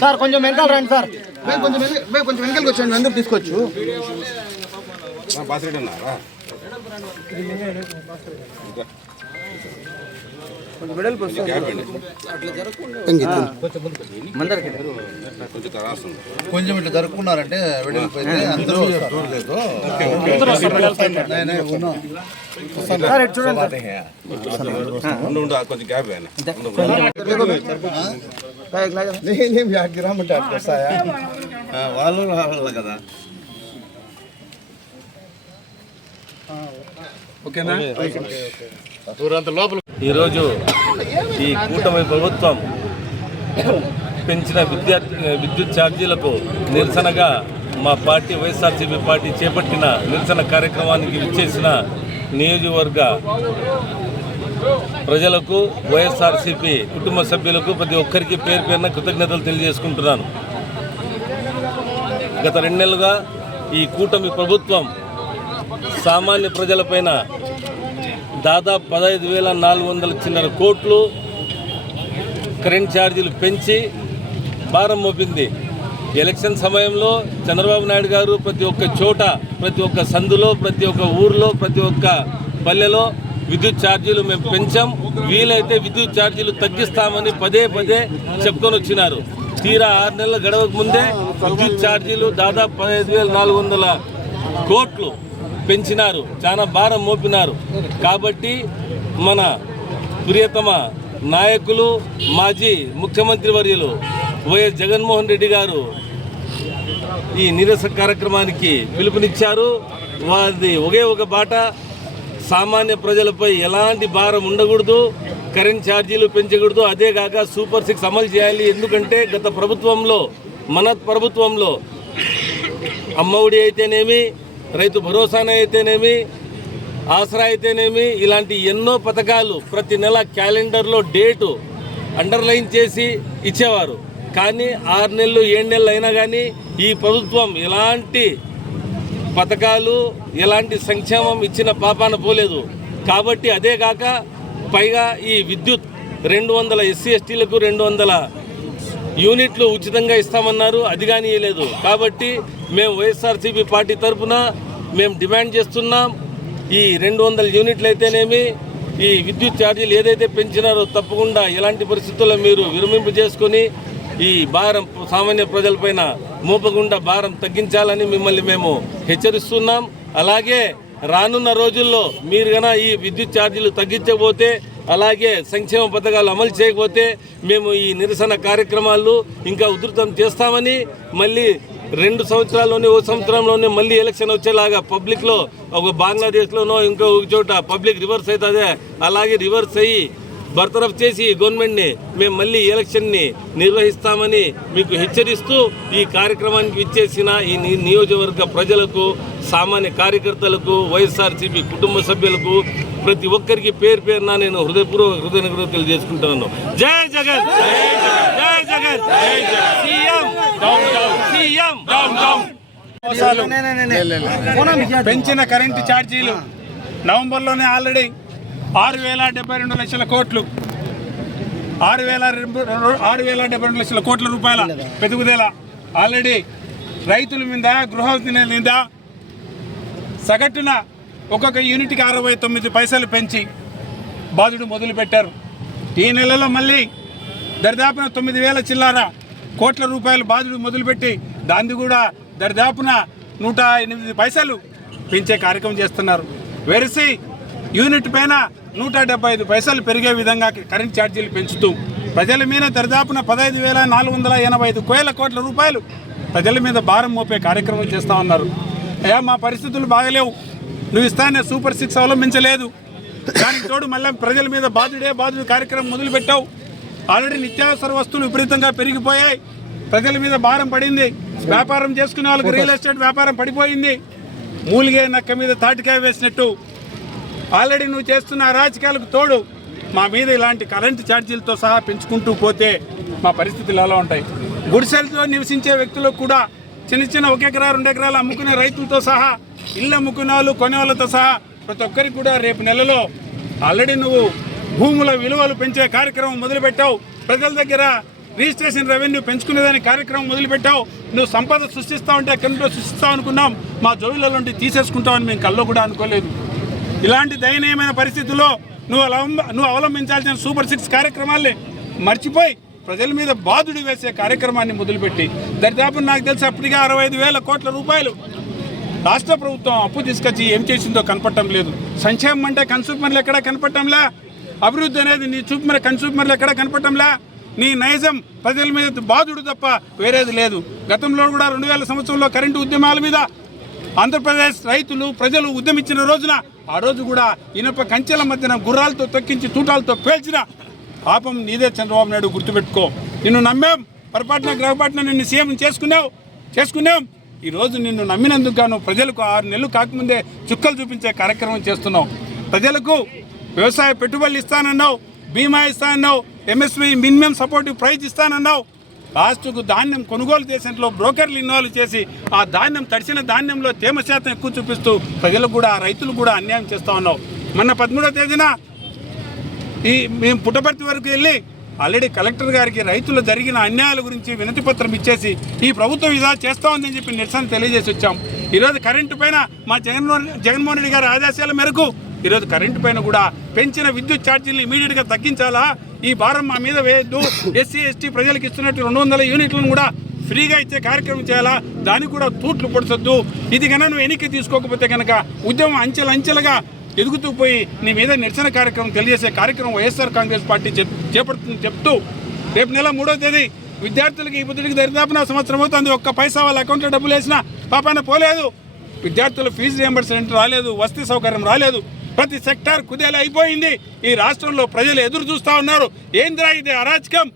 sir కొంచెం వెనకాల రండి సార్ కొంచెం కొంచెం వెనకాలకి వచ్చాను అందరు తీసుకోవచ్చు బాస్ రెడ్డి ఉన్నారా కొంచెం ఇట్లా జరుపుకున్నారంటే అందరూ కొంచెం గ్యాప్ నేనేం వ్యాగ్రామ్ వాళ్ళు కదా ఓకేనా దూరంత లోపల ఈరోజు ఈ కూటమి ప్రభుత్వం పెంచిన విద్యార్థి విద్యుత్ ఛార్జీలకు నిరసనగా మా పార్టీ వైఎస్ఆర్సీపీ పార్టీ చేపట్టిన నిరసన కార్యక్రమానికి విచ్చేసిన నియోజకవర్గ ప్రజలకు వైఎస్ఆర్సీపీ కుటుంబ సభ్యులకు ప్రతి ఒక్కరికి పేరు పేరున కృతజ్ఞతలు తెలియజేసుకుంటున్నాను గత రెండు నెలలుగా ఈ కూటమి ప్రభుత్వం సామాన్య ప్రజలపైన దాదాపు పదహైదు వేల నాలుగు వందల చిన్నర కోట్లు కరెంట్ ఛార్జీలు పెంచి భారం మోపింది ఎలక్షన్ సమయంలో చంద్రబాబు నాయుడు గారు ప్రతి ఒక్క చోట ప్రతి ఒక్క సందులో ప్రతి ఒక్క ఊర్లో ప్రతి ఒక్క పల్లెలో విద్యుత్ ఛార్జీలు మేము పెంచాం వీలైతే విద్యుత్ ఛార్జీలు తగ్గిస్తామని పదే పదే చెప్పుకొని వచ్చినారు తీరా ఆరు నెలల గడవక ముందే విద్యుత్ ఛార్జీలు దాదాపు పదహైదు వేల నాలుగు వందల కోట్లు పెంచినారు చాలా భారం మోపినారు కాబట్టి మన ప్రియతమ నాయకులు మాజీ ముఖ్యమంత్రి వర్యులు వైఎస్ జగన్మోహన్ రెడ్డి గారు ఈ నిరస కార్యక్రమానికి పిలుపునిచ్చారు వారిది ఒకే ఒక బాట సామాన్య ప్రజలపై ఎలాంటి భారం ఉండకూడదు కరెంట్ ఛార్జీలు పెంచకూడదు అదేగాక సూపర్ సిక్స్ అమలు చేయాలి ఎందుకంటే గత ప్రభుత్వంలో మన ప్రభుత్వంలో అమ్మఒడి అయితేనేమి రైతు భరోసానైతేనేమి ఆసరా అయితేనేమి ఇలాంటి ఎన్నో పథకాలు ప్రతి నెల క్యాలెండర్లో డేటు అండర్లైన్ చేసి ఇచ్చేవారు కానీ ఆరు నెలలు ఏడు నెలలు అయినా కానీ ఈ ప్రభుత్వం ఎలాంటి పథకాలు ఎలాంటి సంక్షేమం ఇచ్చిన పాపాన పోలేదు కాబట్టి అదే కాక పైగా ఈ విద్యుత్ రెండు వందల ఎస్సీ ఎస్టీలకు రెండు వందల యూనిట్లు ఉచితంగా ఇస్తామన్నారు అది కానీ ఇవ్వలేదు కాబట్టి మేము వైఎస్ఆర్సీపీ పార్టీ తరఫున మేము డిమాండ్ చేస్తున్నాం ఈ రెండు వందల యూనిట్లు అయితేనేమి ఈ విద్యుత్ ఛార్జీలు ఏదైతే పెంచినారో తప్పకుండా ఎలాంటి పరిస్థితుల్లో మీరు విరమింపు చేసుకొని ఈ భారం సామాన్య ప్రజలపైన మోపకుండా భారం తగ్గించాలని మిమ్మల్ని మేము హెచ్చరిస్తున్నాం అలాగే రానున్న రోజుల్లో మీరు గన ఈ విద్యుత్ ఛార్జీలు తగ్గించకపోతే అలాగే సంక్షేమ పథకాలు అమలు చేయకపోతే మేము ఈ నిరసన కార్యక్రమాలు ఇంకా ఉధృతం చేస్తామని మళ్ళీ రెండు సంవత్సరాల్లోనే ఓ సంవత్సరంలోనే మళ్ళీ ఎలక్షన్ వచ్చేలాగా పబ్లిక్లో ఒక బంగ్లాదేశ్లోనో ఇంకో ఒక చోట పబ్లిక్ రివర్స్ అవుతుంది అలాగే రివర్స్ అయ్యి బర్తరఫ్ చేసి గవర్నమెంట్ని మేము మళ్ళీ ఎలక్షన్ని నిర్వహిస్తామని మీకు హెచ్చరిస్తూ ఈ కార్యక్రమానికి ఇచ్చేసిన ఈ నియోజకవర్గ ప్రజలకు సామాన్య కార్యకర్తలకు వైఎస్ఆర్సీపీ కుటుంబ సభ్యులకు ప్రతి ఒక్కరికి పేరు పేరున నేను హృదయపూర్వక హృదయపూర్వక తెలియజేసుకుంటున్నాను జై జగన్ జై జగన్ పెంచిన కరెంటు ఛార్జీలు నవంబర్లోనే ఆల్రెడీ ఆరు వేల డెబ్బై రెండు లక్షల కోట్లు ఆరు వేల ఆరు వేల డెబ్బై రెండు లక్షల కోట్ల రూపాయల పెరుగుదల ఆల్రెడీ రైతుల మీద గృహ మీద సగటున ఒక్కొక్క యూనిట్కి అరవై తొమ్మిది పైసలు పెంచి బాధుడు మొదలుపెట్టారు ఈ నెలలో మళ్ళీ దరిదాపున తొమ్మిది వేల చిల్లార కోట్ల రూపాయలు బాధుడు మొదలుపెట్టి దాన్ని కూడా దరిదాపున నూట ఎనిమిది పైసలు పెంచే కార్యక్రమం చేస్తున్నారు వెరిసి యూనిట్ పైన నూట డెబ్బై ఐదు పైసలు పెరిగే విధంగా కరెంట్ ఛార్జీలు పెంచుతూ ప్రజల మీద దరిదాపున పదహైదు వేల నాలుగు వందల ఎనభై ఐదు కోట్ల కోట్ల రూపాయలు ప్రజల మీద భారం మోపే కార్యక్రమం చేస్తూ ఉన్నారు అయ్యా మా పరిస్థితులు బాగలేవు నువ్వు ఇస్తానే సూపర్ సిక్స్ అవలంబించలేదు దానికి తోడు మళ్ళీ ప్రజల మీద బాధ్యుడే బాధ్యుడు కార్యక్రమం మొదలుపెట్టావు ఆల్రెడీ నిత్యావసర వస్తువులు విపరీతంగా పెరిగిపోయాయి ప్రజల మీద భారం పడింది వ్యాపారం చేసుకునే వాళ్ళకి రియల్ ఎస్టేట్ వ్యాపారం పడిపోయింది మూలిగే నక్క మీద తాటికాయ వేసినట్టు ఆల్రెడీ నువ్వు చేస్తున్న అరాచకాలకు తోడు మా మీద ఇలాంటి కరెంటు ఛార్జీలతో సహా పెంచుకుంటూ పోతే మా పరిస్థితులు ఎలా ఉంటాయి గుడిసెలతో నివసించే వ్యక్తులకు కూడా చిన్న చిన్న ఒక ఎకరా రెండు ఎకరాలు అమ్ముకునే రైతులతో సహా ఇళ్ళ ముకునాలు కొనేవాళ్ళతో సహా ప్రతి ఒక్కరికి కూడా రేపు నెలలో ఆల్రెడీ నువ్వు భూముల విలువలు పెంచే కార్యక్రమం మొదలుపెట్టావు ప్రజల దగ్గర రిజిస్ట్రేషన్ రెవెన్యూ పెంచుకునేదాని కార్యక్రమం మొదలుపెట్టావు నువ్వు సంపద సృష్టిస్తా ఉంటే ఎక్కడి సృష్టిస్తావు అనుకున్నాం మా జోవిల నుండి తీసేసుకుంటామని మేము కల్లో కూడా అనుకోలేదు ఇలాంటి దయనీయమైన పరిస్థితుల్లో నువ్వు నువ్వు అవలంబించాల్సిన సూపర్ సిక్స్ కార్యక్రమాల్ని మర్చిపోయి ప్రజల మీద బాధుడు వేసే కార్యక్రమాన్ని మొదలుపెట్టి దరిదాపు నాకు తెలిసి అప్పటికే అరవై వేల కోట్ల రూపాయలు రాష్ట్ర ప్రభుత్వం అప్పు తీసుకొచ్చి ఏం చేసిందో కనపడటం లేదు సంక్షేమం అంటే కన్సూమర్లు ఎక్కడా కనపడటంలా అభివృద్ధి అనేది నీ చూపు మీద కన్సూమర్లు ఎక్కడా కనపడటంలా నీ నైజం ప్రజల మీద బాధుడు తప్ప వేరేది లేదు గతంలో కూడా రెండు వేల సంవత్సరంలో కరెంటు ఉద్యమాల మీద ఆంధ్రప్రదేశ్ రైతులు ప్రజలు ఉద్యమించిన రోజున ఆ రోజు కూడా ఇనప కంచెల మధ్యన గుర్రాలతో తొక్కించి తూటాలతో పేల్చిన పాపం నీదే చంద్రబాబు నాయుడు గుర్తుపెట్టుకో నిన్ను నమ్మాం పొరపాటున గ్రహపాటున నిన్ను సీఎం చేసుకున్నావు చేసుకున్నాం ఈరోజు నిన్ను నమ్మినందుకు గాను ప్రజలకు ఆరు నెలలు కాకముందే చుక్కలు చూపించే కార్యక్రమం చేస్తున్నావు ప్రజలకు వ్యవసాయ పెట్టుబడులు ఇస్తానన్నావు బీమా ఇస్తానన్నావు ఎంఎస్పీ మినిమం సపోర్టివ్ ప్రైజ్ ఇస్తానన్నావు లాస్ట్కు ధాన్యం కొనుగోలు చేసేట్లో బ్రోకర్లు ఇన్వాల్వ్ చేసి ఆ ధాన్యం తడిసిన ధాన్యంలో తేమ శాతం ఎక్కువ చూపిస్తూ ప్రజలకు కూడా రైతులు కూడా అన్యాయం చేస్తూ ఉన్నావు మొన్న పదమూడవ తేదీన ఈ మేము పుట్టపర్తి వరకు వెళ్ళి ఆల్రెడీ కలెక్టర్ గారికి రైతులు జరిగిన అన్యాయాల గురించి వినతి పత్రం ఇచ్చేసి ఈ ప్రభుత్వం ఇలా చేస్తా ఉందని చెప్పి నిరసన తెలియజేసి వచ్చాం ఈరోజు కరెంటు పైన మా జగన్మోహన్ జగన్మోహన్ రెడ్డి గారి ఆదేశాల మేరకు ఈరోజు కరెంటు పైన కూడా పెంచిన విద్యుత్ ఛార్జీలను ఇమీడియట్గా తగ్గించాలా ఈ భారం మా మీద వేయద్దు ఎస్సీ ఎస్టీ ప్రజలకు ఇస్తున్నట్టు రెండు వందల యూనిట్లను కూడా ఫ్రీగా ఇచ్చే కార్యక్రమం చేయాలా దానికి కూడా తూట్లు పొడసొద్దు ఇది కనుక నువ్వు ఎన్నిక తీసుకోకపోతే కనుక ఉద్యమం అంచెలంచెలుగా ఎదుగుతూ పోయి నీ మీద నిరసన కార్యక్రమం తెలియజేసే కార్యక్రమం వైఎస్ఆర్ కాంగ్రెస్ పార్టీ చేపడుతుంది చెప్తూ రేపు నెల మూడో తేదీ విద్యార్థులకి ఈ బుద్ధుడికి దరిదాపున సంవత్సరం అవుతుంది ఒక్క పైసా వాళ్ళ అకౌంట్లో డబ్బులు వేసినా పాపాన పోలేదు విద్యార్థుల ఫీజు రియంబర్స్మెంట్ రాలేదు వసతి సౌకర్యం రాలేదు ప్రతి సెక్టార్ కుదేలా అయిపోయింది ఈ రాష్ట్రంలో ప్రజలు ఎదురు చూస్తూ ఉన్నారు ఏంద్రా ఇది అరాచకం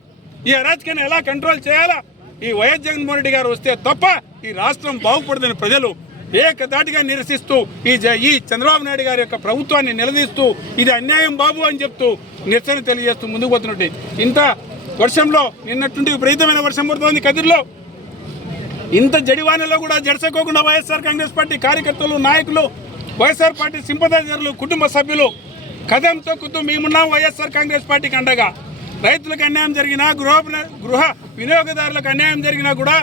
ఈ అరాచకాన్ని ఎలా కంట్రోల్ చేయాలా ఈ వైఎస్ జగన్మోహన్ రెడ్డి గారు వస్తే తప్ప ఈ రాష్ట్రం బాగుపడదని ప్రజలు ఏకదాటిగా నిరసిస్తూ ఈ ఈ చంద్రబాబు నాయుడు గారి యొక్క ప్రభుత్వాన్ని నిలదీస్తూ ఇది అన్యాయం బాబు అని చెప్తూ నిరసన తెలియజేస్తూ ముందుకు పోతున్నట్టు ఇంత వర్షంలో నిన్నటువంటి విపరీతమైన వర్షం పడుతోంది కదిరిలో ఇంత జడివానలో కూడా జడసకోకుండా వైఎస్ఆర్ కాంగ్రెస్ పార్టీ కార్యకర్తలు నాయకులు వైఎస్ఆర్ పార్టీ సింపదైజర్లు కుటుంబ సభ్యులు కథం తొక్కుతూ మేమున్నాం వైఎస్ఆర్ కాంగ్రెస్ పార్టీకి అండగా రైతులకు అన్యాయం జరిగినా గృహ గృహ వినియోగదారులకు అన్యాయం జరిగినా కూడా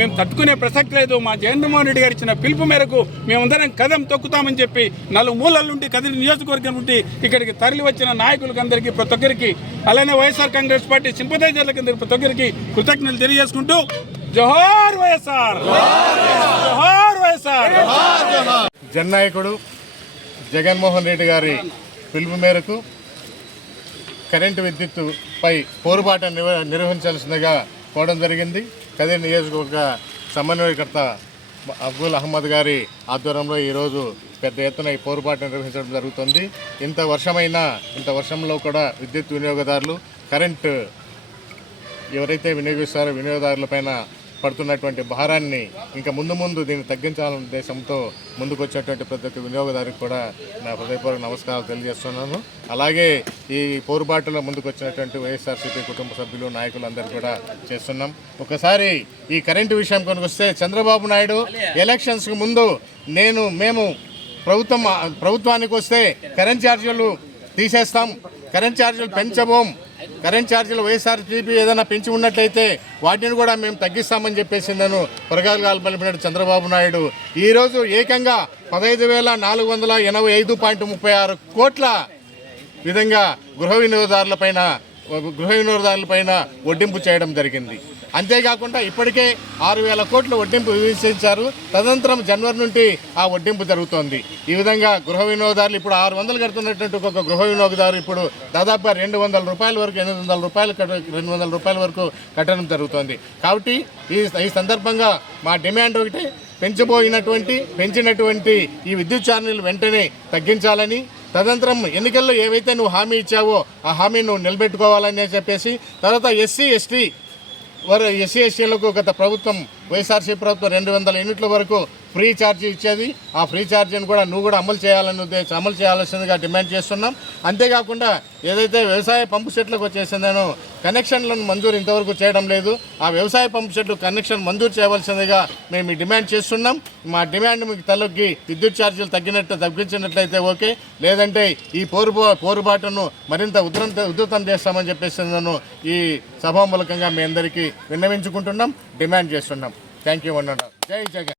మేము తట్టుకునే ప్రసక్తి లేదు మా జగన్మోహన్ రెడ్డి గారు ఇచ్చిన పిలుపు మేరకు మేమందరం కదం తొక్కుతామని చెప్పి నలుగు మూలల నుండి కదిలి నియోజకవర్గం నుండి ఇక్కడికి తరలి వచ్చిన అందరికీ ప్రతి ఒక్కరికి అలానే వైఎస్ఆర్ కాంగ్రెస్ పార్టీ సింపథైజర్లకు అందరికి ప్రతి ఒక్కరికి కృతజ్ఞతలు తెలియజేసుకుంటూ జోహార్ వైఎస్ఆర్ జోహార్ వైఎస్ఆర్ జన్నాయకుడు జగన్మోహన్ రెడ్డి గారి పిలుపు మేరకు కరెంటు విద్యుత్తుపై పోరుబాట నిర్వహించాల్సిందిగా కోవడం జరిగింది కదిరి నియోజకవర్గ సమన్వయకర్త అబ్దుల్ అహ్మద్ గారి ఆధ్వర్యంలో ఈరోజు పెద్ద ఎత్తున ఈ పోరుపాటు నిర్వహించడం జరుగుతుంది ఇంత వర్షమైనా ఇంత వర్షంలో కూడా విద్యుత్ వినియోగదారులు కరెంటు ఎవరైతే వినియోగిస్తారో వినియోగదారులపైన పడుతున్నటువంటి భారాన్ని ఇంకా ముందు ముందు దీన్ని తగ్గించాలనే ఉద్దేశంతో వచ్చేటువంటి ప్రతి ఒక్క వినియోగదారికి కూడా నా హృదయపూర్వక నమస్కారాలు తెలియజేస్తున్నాను అలాగే ఈ పోరుబాటులో వచ్చినటువంటి వైఎస్ఆర్సీపీ కుటుంబ సభ్యులు నాయకులు అందరూ కూడా చేస్తున్నాం ఒకసారి ఈ కరెంటు విషయం కొనుకొస్తే చంద్రబాబు నాయుడు ఎలక్షన్స్కి ముందు నేను మేము ప్రభుత్వం ప్రభుత్వానికి వస్తే కరెంట్ ఛార్జీలు తీసేస్తాం కరెంట్ ఛార్జీలు పెంచబోం కరెంట్ ఛార్జీలు వైఎస్ఆర్సీపీ ఏదైనా పెంచి ఉన్నట్లయితే వాటిని కూడా మేము తగ్గిస్తామని చెప్పేసి నన్ను ప్రగాలు పలిపినాడు చంద్రబాబు నాయుడు ఈరోజు ఏకంగా పదహైదు వేల నాలుగు వందల ఎనభై ఐదు పాయింట్ ముప్పై ఆరు కోట్ల విధంగా గృహ వినియోగదారులపైన గృహ వినియోగదారులపైన వడ్డింపు చేయడం జరిగింది అంతేకాకుండా ఇప్పటికే ఆరు వేల కోట్ల వడ్డింపు విభజించారు తదనంతరం జనవరి నుండి ఆ వడ్డింపు జరుగుతోంది ఈ విధంగా గృహ వినియోగదారులు ఇప్పుడు ఆరు వందలు కడుతున్నటువంటి ఒక గృహ వినియోగదారు ఇప్పుడు దాదాపుగా రెండు వందల రూపాయల వరకు ఎనిమిది వందల రూపాయలు రెండు వందల రూపాయల వరకు కట్టడం జరుగుతోంది కాబట్టి ఈ ఈ సందర్భంగా మా డిమాండ్ ఒకటి పెంచబోయినటువంటి పెంచినటువంటి ఈ విద్యుత్ ఛార్జీలు వెంటనే తగ్గించాలని తదంతరం ఎన్నికల్లో ఏవైతే నువ్వు హామీ ఇచ్చావో ఆ హామీ నువ్వు నిలబెట్టుకోవాలని చెప్పేసి తర్వాత ఎస్సీ ఎస్టీ వారు ఎస్సీ ఎస్టీలకు గత ప్రభుత్వం వైఎస్ఆర్సీ ప్రభుత్వం రెండు వందల యూనిట్ల వరకు ఫ్రీ ఛార్జ్ ఇచ్చేది ఆ ఫ్రీ ఛార్జీని కూడా నువ్వు కూడా అమలు చేయాలని ఉద్దేశం అమలు చేయాల్సిందిగా డిమాండ్ చేస్తున్నాం అంతేకాకుండా ఏదైతే వ్యవసాయ పంపు సెట్లకు వచ్చేసిందేనో కనెక్షన్లను మంజూరు ఇంతవరకు చేయడం లేదు ఆ వ్యవసాయ పంపు సెట్లు కనెక్షన్ మంజూరు చేయవలసిందిగా మేము డిమాండ్ చేస్తున్నాం మా డిమాండ్ మీకు తలొగ్గి విద్యుత్ ఛార్జీలు తగ్గినట్టు తగ్గించినట్లయితే ఓకే లేదంటే ఈ పోరు పోరుబాటును మరింత ఉధృత ఉధృతం చేస్తామని చెప్పేసి ఈ సభా మూలకంగా మీ అందరికీ విన్నవించుకుంటున్నాం డిమాండ్ చేస్తున్నాం థ్యాంక్ యూ అన్నారు జై జగన్